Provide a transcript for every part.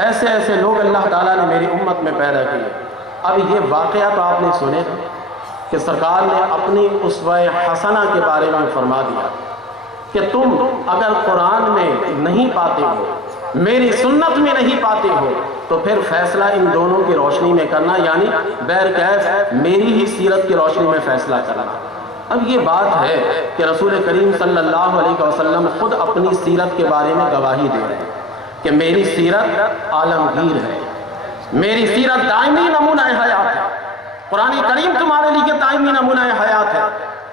ایسے ایسے لوگ اللہ تعالیٰ نے میری امت میں پیدا کیے۔ اب یہ واقعہ تو آپ نے سنے کہ سرکار نے اپنی اسوہ حسنہ کے بارے میں فرما دیا کہ تم اگر قرآن میں نہیں پاتے ہو، میری سنت میں نہیں پاتے ہو، تو پھر فیصلہ ان دونوں کی روشنی میں کرنا، یعنی بہرکیف میری ہی سیرت کی روشنی میں فیصلہ کرنا۔ اب یہ بات ہے کہ رسول کریم صلی اللہ علیہ وسلم خود اپنی سیرت کے بارے میں گواہی دے رہے ہیں کہ میری سیرت عالمگیر ہے، میری سیرت دائمی نمونہ حیات ہے۔ قرآن کریم تمہارے لیے دائمی نمونہ حیات ہے۔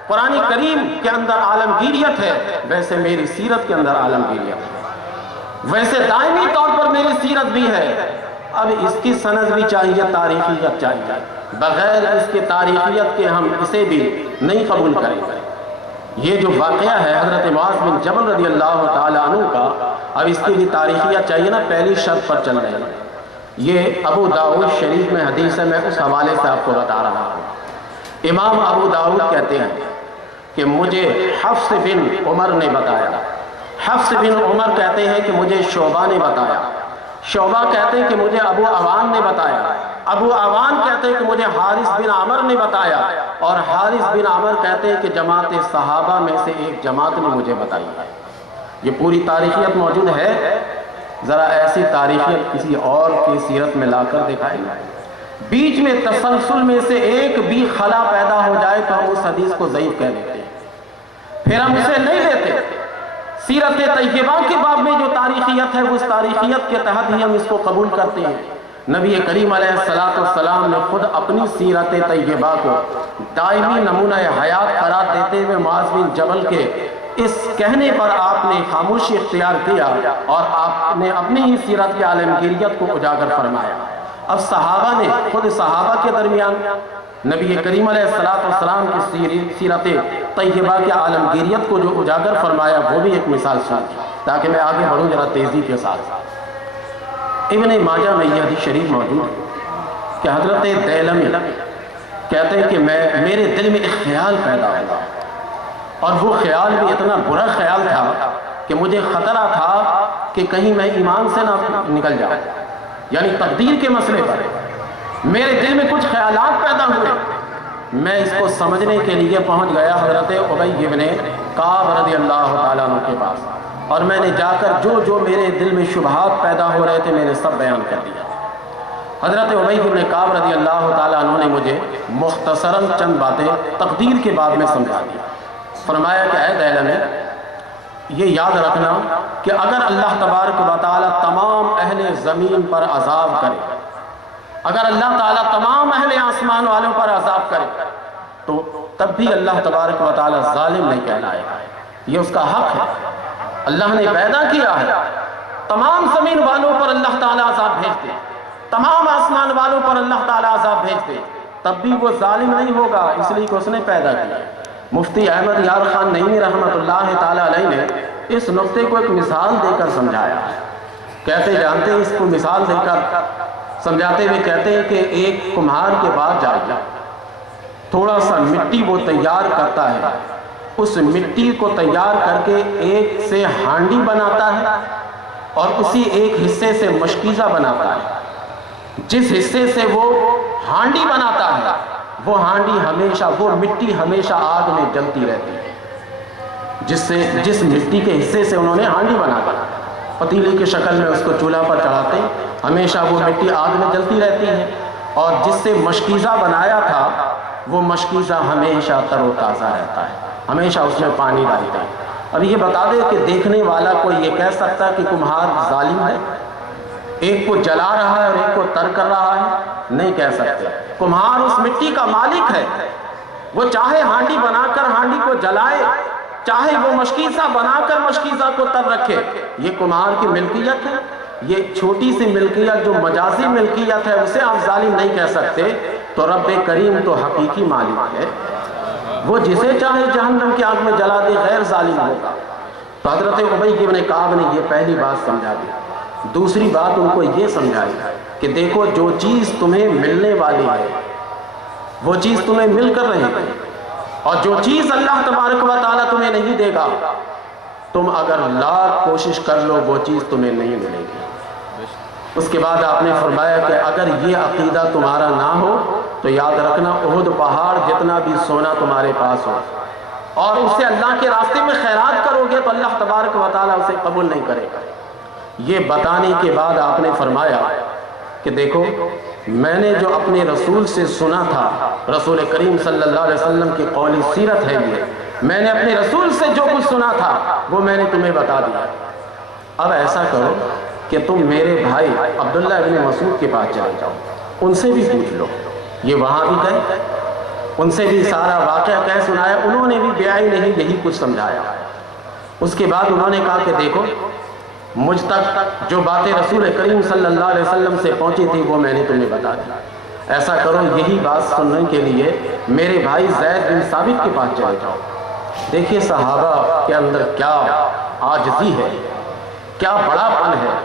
قرآن کریم کے اندر عالمگیریت ہے، ویسے میری سیرت کے اندر عالمگیریت ہے، ویسے دائمی طور پر میری سیرت بھی ہے۔ اب اس کی سند بھی چاہیے، تاریخیت چاہیے، بغیر اس کی تاریخیت کے ہم اسے بھی نہیں قبول کریں گے۔ یہ جو واقعہ ہے حضرت معاذ بن جبل رضی اللہ تعالیٰ عنہ کا، اب اس کی بھی تاریخیت چاہیے نا، پہلی شرط پر چل رہے ہیں۔ یہ ابو داؤد شریف میں حدیث ہے، میں اس حوالے سے آپ کو بتا رہا ہوں۔ امام ابو داؤد کہتے ہیں کہ مجھے حفص بن عمر نے بتایا، حفص بن عمر کہتے ہیں کہ مجھے شعبہ نے بتایا، شعبہ کہتے ہیں کہ مجھے ابو عوان نے بتایا، ابو عوان کہتے ہیں کہ مجھے حارث بن عامر نے بتایا، اور حارث بن عامر کہتے ہیں کہ جماعت صحابہ میں سے ایک جماعت نے مجھے بتائی ہے۔ یہ پوری تاریخیت موجود ہے، ذرا ایسی تاریخیت کسی اور کی سیرت میں لا کر دکھائیں گے۔ بیچ میں تسلسل میں سے ایک بھی خلا پیدا ہو جائے تو ہم اس حدیث کو ضعیف کہہ دیتے ہیں، پھر ہم اسے نہیں لیتے۔ سیرت طیبہ کے باب میں جو تاریخیت ہے، اس تاریخیت کے تحت ہی ہم اس کو قبول کرتے ہیں۔ نبی کریم علیہ السلام نے خود اپنی سیرت طیبہ کو دائمی نمونہ حیات قرار دیتے ہوئے معاذ بن جبل کے اس کہنے پر آپ نے خاموشی اختیار کیا اور آپ نے اپنی ہی سیرت کی عالمگیریت کو اجاگر فرمایا۔ اب صحابہ نے خود صحابہ کے درمیان نبی کریم علیہ السلام کی سیرت طیبہ کی عالمگیریت کو جو اجاگر فرمایا، وہ بھی ایک مثال سنیں تاکہ میں آگے بڑھوں ذرا تیزی کے ساتھ۔ ابن ماجہ میں یہ حدیث شریف موجود ہے کہ حضرت دیلمی کہتے ہیں کہ میرے دل میں ایک خیال پیدا ہوا، اور وہ خیال بھی اتنا برا خیال تھا کہ مجھے خطرہ تھا کہ کہیں میں ایمان سے نہ نکل جاؤں، یعنی تقدیر کے مسئلے پر میرے دل میں کچھ خیالات پیدا ہوئے۔ میں اس کو سمجھنے کے لیے پہنچ گیا حضرت ابی بن کعب رضی اللہ تعالیٰ عنہ کے پاس، اور میں نے جا کر جو جو میرے دل میں شبہات پیدا ہو رہے تھے میں نے سب بیان کر دیا۔ حضرت ابی بن کعب رضی اللہ تعالیٰ عنہ نے مجھے مختصراً چند باتیں تقدیر کے باب میں سمجھا دی۔ فرمایا کہ اے دیلمی، یہ یاد رکھنا کہ اگر اللہ تبارک و تعالیٰ تمام اہل زمین پر عذاب کرے، اگر اللہ تعالیٰ تمام اہل آسمان والوں پر عذاب کرے تو تب بھی اللہ تبارک و تعالیٰ ظالم نہیں کہلائے گا، یہ اس کا حق ہے۔ اللہ نے پیدا کیا ہے، تمام زمین والوں پر اللہ تعالیٰ عذاب بھیجتے، تمام آسمان والوں پر اللہ تعالیٰ عذاب بھیجتے، تب بھی وہ ظالم نہیں ہوگا، اس لیے کہ اس نے پیدا کیا۔ مفتی احمد یار خان نعیمی رحمۃ اللہ تعالیٰ علیہ نے اس نقطے کو ایک مثال دے کر سمجھایا ہے۔ کہتے جانتے ہیں، اس کو مثال دے کر سمجھاتے ہوئے کہتے ہیں کہ ایک کمہار کے بعد جا کے تھوڑا سا مٹی وہ تیار کرتا ہے، اس مٹی کو تیار کر کے ایک سے ہانڈی بناتا ہے اور اسی ایک حصے سے مشکیزہ بناتا ہے۔ جس حصے سے وہ ہانڈی بناتا ہے وہ ہانڈی ہمیشہ، وہ مٹی ہمیشہ آگ میں جلتی رہتی ہے۔ جس مٹی کے حصے سے انہوں نے ہانڈی بنا کر پتیلی کی شکل میں اس کو چولہا پر چڑھاتے، ہمیشہ وہ مٹی آگ میں جلتی رہتی ہے، اور جس سے مشکیزہ بنایا تھا وہ مشکیزہ ہمیشہ تر و تازہ رہتا ہے، ہمیشہ اس میں پانی ڈالتے ہیں۔ اب یہ بتا دے کہ دیکھنے والا کوئی یہ کہہ سکتا کہ کمہار ظالم ہے، ایک کو جلا رہا ہے اور ایک کو تر کر رہا ہے؟ نہیں کہہ سکتے۔ کمہار اس مٹی کا مالک ہے، وہ چاہے ہانڈی بنا کر ہانڈی کو جلائے، چاہے وہ مشکیزہ بنا کر مشکیزہ کو تر رکھے، یہ کمہار کی ملکیت ہے۔ یہ چھوٹی سی ملکیت جو مجازی ملکیت ہے اسے آپ ظالم نہیں کہہ سکتے، تو رب کریم تو حقیقی مالک ہے، وہ جسے چاہے جہنم کی آگ میں جلا دے، غیر ظالم ہوگا۔ تو حضرت ابی بن کعب نے یہ پہلی بات سمجھا دی۔ دوسری بات ان کو یہ سمجھائی کہ دیکھو، جو چیز تمہیں ملنے والی ہے وہ چیز تمہیں مل کر رہے گی، اور جو چیز اللہ تبارک و تعالیٰ تمہیں نہیں دے گا، تم اگر لاکھ کوشش کر لو وہ چیز تمہیں نہیں ملے گی۔ اس کے بعد آپ نے فرمایا کہ اگر یہ عقیدہ تمہارا نہ ہو تو یاد رکھنا احد پہاڑ جتنا بھی سونا تمہارے پاس ہو اور اسے اللہ کے راستے میں خیرات کرو گے تو اللہ تبارک و تعالیٰ اسے قبول نہیں کرے گا۔ یہ بتانے کے بعد آپ نے فرمایا کہ دیکھو میں نے جو اپنے رسول سے سنا تھا، رسول کریم صلی اللہ علیہ وسلم کی قولی سیرت ہے یہ، میں نے اپنے رسول سے جو کچھ سنا تھا وہ میں نے تمہیں بتا دیا۔ اب ایسا کرو کہ تم میرے بھائی عبداللہ ابن مسعود کے پاس چلے جاؤ، ان سے بھی پوچھ لو۔ یہ وہاں بھی گئے، ان سے بھی سارا واقعہ کہہ سنایا، انہوں نے بھی بیائی نہیں یہی کچھ سمجھایا۔ اس کے بعد انہوں نے کہا کہ دیکھو مجھ تک جو باتیں رسول کریم صلی اللہ علیہ وسلم سے پہنچی تھی وہ میں نے تمہیں بتا دی۔ ایسا کرو یہی بات سننے کے لیے میرے بھائی زید بن ثابت کے پاس چلے جاؤ۔ دیکھیے صحابہ کے اندر کیا عاجزی ہے، کیا بڑا پن ہے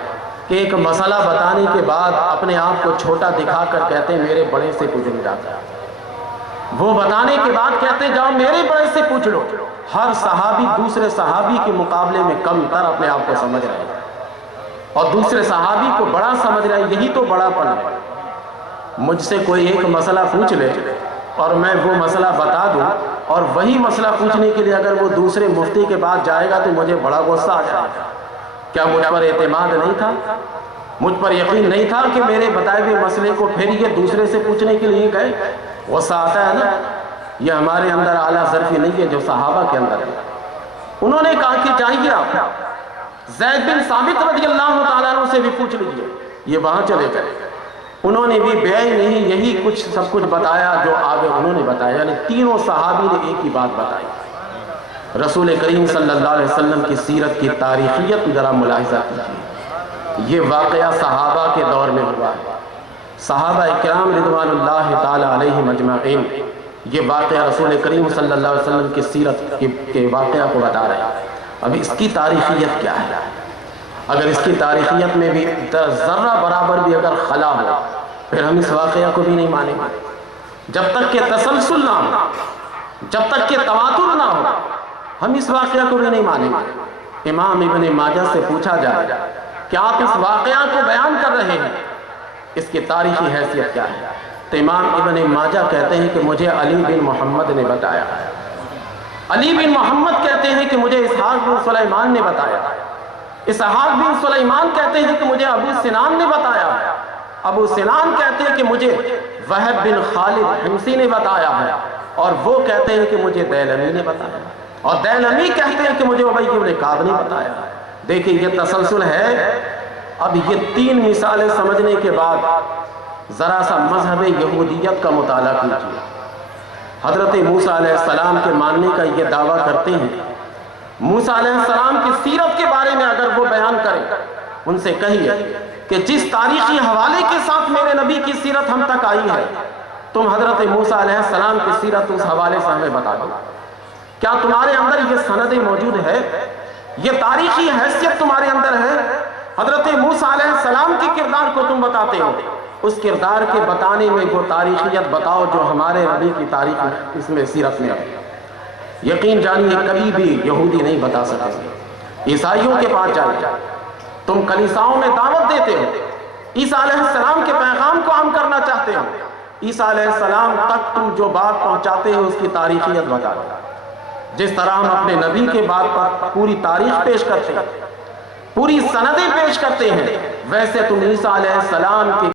کہ ایک مسئلہ بتانے کے بعد اپنے آپ کو چھوٹا دکھا کر کہتے ہیں میرے بڑے سے پوچھ نہیں جاتا۔ وہ بتانے کے بعد کہتے جاؤ میرے بڑے سے پوچھ لو۔ ہر صحابی دوسرے صحابی کے مقابلے میں کم تر اپنے آپ کو سمجھ رہے ہیں اور دوسرے صحابی کو بڑا سمجھ رہے ہیں، یہی تو بڑا پن ہے۔ مجھ سے کوئی ایک مسئلہ پوچھ لے اور میں وہ مسئلہ بتا دوں اور وہی مسئلہ پوچھنے کے لیے اگر وہ دوسرے مفتی کے پاس جائے گا تو مجھے بڑا غصہ آ جائے گا۔ کیا مجھ پر اعتماد نہیں تھا، مجھ پر یقین نہیں تھا کہ میرے بتائے ہوئے مسئلے کو پھر یہ دوسرے سے پوچھنے کے لیے گئے؟ غصہ آتا ہے نا۔ یہ ہمارے اندر اعلیٰ ظرفی نہیں ہے جو صحابہ کے اندر ہے۔ انہوں نے کہا کہ چاہیے آپ زید بن ثابت رضی اللہ تعالیٰ عنہ سے بھی پوچھ لیجیے۔ یہ وہاں چلے گئے، انہوں نے بھی بے نہیں یہی کچھ سب کچھ بتایا جو آگے انہوں نے بتایا، یعنی تینوں صحابی نے ایک ہی بات بتائی۔ رسول کریم صلی اللہ علیہ وسلم کی سیرت کی تاریخیت ذرا ملاحظہ کیجیے۔ یہ واقعہ صحابہ کے دور میں ہوا ہے، صحابہ اکرام رضوان اللہ تعالی علیہم اجمعین یہ واقعہ رسول کریم صلی اللہ علیہ وسلم کی سیرت کے واقعہ کو بتا رہے ہیں۔ اب اس کی تاریخیت کیا ہے؟ اگر اس کی تاریخیت میں بھی ذرہ برابر بھی اگر خلا ہو پھر ہم اس واقعہ کو بھی نہیں مانیں گے۔ جب تک کہ تسلسل نہ ہو، جب تک کہ تواتر نہ ہو، ہم اس واقعہ کو بھی نہیں مانیں گے۔ امام ابن ماجہ سے پوچھا جائے کہ آپ اس واقعہ کو بیان کر رہے ہیں، اس کی تاریخی حیثیت کیا ہے؟ تو امام ابن ماجہ کہتے ہیں کہ مجھے علی بن محمد نے بتایا۔ علی بن محمد کہتے ہیں کہ مجھے اسحاق بن سلیمان نے بتایا۔ اسحاق بن سلیمان کہتے ہیں کہ مجھے ابو سنان نے بتایا۔ ابو سنان کہتے ہیں کہ مجھے وہب بن خالد حمصی نے بتایا ہے، اور وہ کہتے ہیں کہ مجھے دیلمی نے بتایا، اور دیلمی کہتے ہیں کہ مجھے ابی بن کعب نے بتایا۔ دیکھیں یہ تسلسل ہے۔ اب یہ تین مثالیں سمجھنے کے بعد ذرا سا مذہب یہودیت کا مطالعہ کیجیے۔ حضرت موسیٰ علیہ السلام کے ماننے کا یہ دعویٰ کرتے ہیں۔ موسیٰ علیہ السلام کی سیرت کے بارے میں اگر وہ بیان کریں، ان سے کہیے کہ جس تاریخی حوالے کے ساتھ میرے نبی کی سیرت ہم تک آئی ہے، تم حضرت موسیٰ علیہ السلام کی سیرت اس حوالے سے ہمیں بتا دو۔ کیا تمہارے اندر یہ سند موجود ہے؟ یہ تاریخی حیثیت تمہارے اندر ہے؟ حضرت موسیٰ علیہ السلام کی کردار کو تم بتاتے ہو، اس کردار کے بتانے میں وہ تاریخیت بتاؤ جو ہمارے نبی کی تاریخ اس میں سیرت میں ہے۔ یقین جانیے کبھی بھی یہودی نہیں بتا سکتے۔ عیسائیوں کے پاس جائیے، تم کلیساؤں میں دعوت دیتے ہو، عیسیٰ علیہ السلام کے پیغام کو عام کرنا چاہتے ہو، عیسیٰ علیہ السلام تک تم جو بات پہنچاتے ہو اس کی تاریخیت بتا دو۔ جس طرح ہم اپنے نبی کے بات پر پوری تاریخ پیش کرتے ہیں، پوری سندیں پیش کرتے ہیں، ویسے تم عیسیٰ علیہ السلام کے